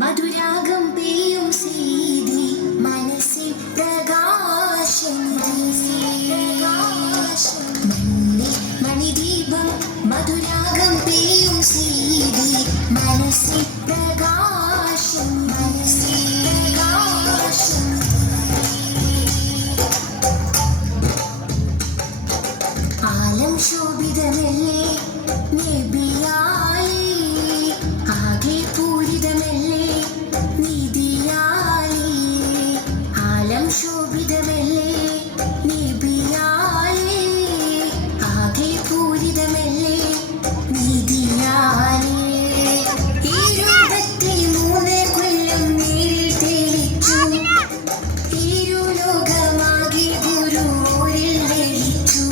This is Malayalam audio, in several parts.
മധുരാഗം പെയ്യും സീതി മനസ്സിൽ പ്രകാശം മണിദീപം മധുരാഗം പെയ്യും സീതി മനസ്സിൽ പ്രകാശം ആലം ശോഭിതമല്ലേ നബിയാലേ ആകെ പൂരിതമല്ലേ നിധിയാലേ ആലം ശോഭിതമല്ലേ നബിയാലേ ആകെ പൂരിതമല്ലേ നിധിയാലേ ഇരുപത്തിമൂന്ന് കൊല്ലം നേരിൽ തെളിച്ചു ഇരുലോകമാകെ ഗുരുവോരിൽ ലയിച്ചു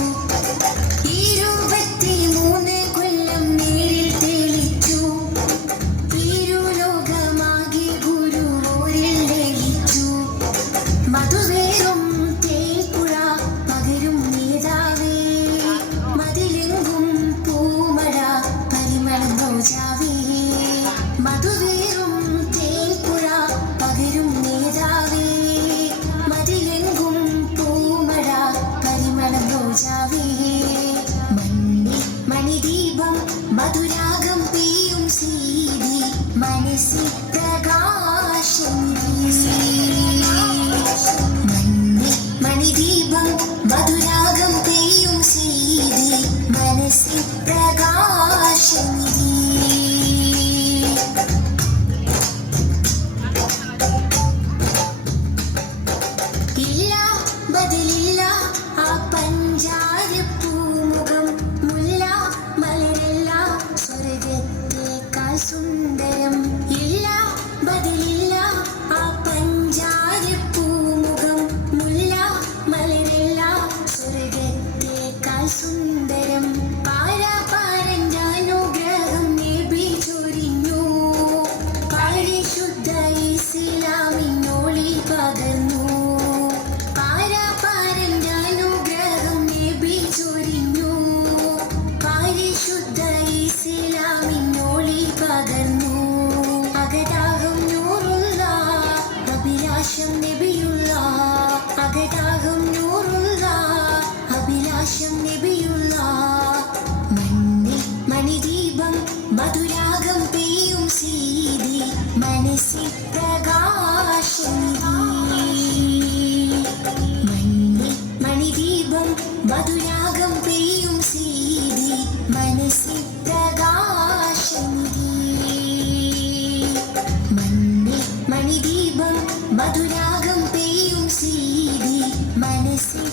മണിദീപം മധുരാഗം പെയ്യും സീതി മനസ്സിൽ പ്രകാശം മണിദീപം മധുരാഗം പെയ്യും സീതി മനസ്സിൽ പ്രകാശം ഇല്ല ബദലില്ല ആ പഞ്ചാരപ്പൂമുഖം മുല്ല മലരല്ല സ്വർഗത്തേക്കാൾ സുന്ദരം ഇല്ല ബദലില്ല ആ പഞ്ചാരപ്പൂമുഖം മുല്ല മലരല്ല സ്വർഗത്തേക്കാൾ സുന്ദരം പാരാപാരന്റെ അനുഗ്രഹം നബി ചൊരിഞ്ഞു പരിശുദ്ധ ഇസ്ലാമിനൊളി പകർന്നു അകതാഹം നൂറുള്ള അഭിലാഷം നബിയുള്ള അകതാഹം നൂറുള്ള അഭിലാഷം നബിയുള്ള മണിദീപം മധുരാഗം പെയ്യും സീതി മനസ്സിൽ പ്രകാശം മണിദീപം മധുരാഗം പെയ്യും സീതി മനസ്സിൽ പ്രകാശം മണിദീപം മധുരാഗം പെയ്യും സീതി മനസ്സിൽ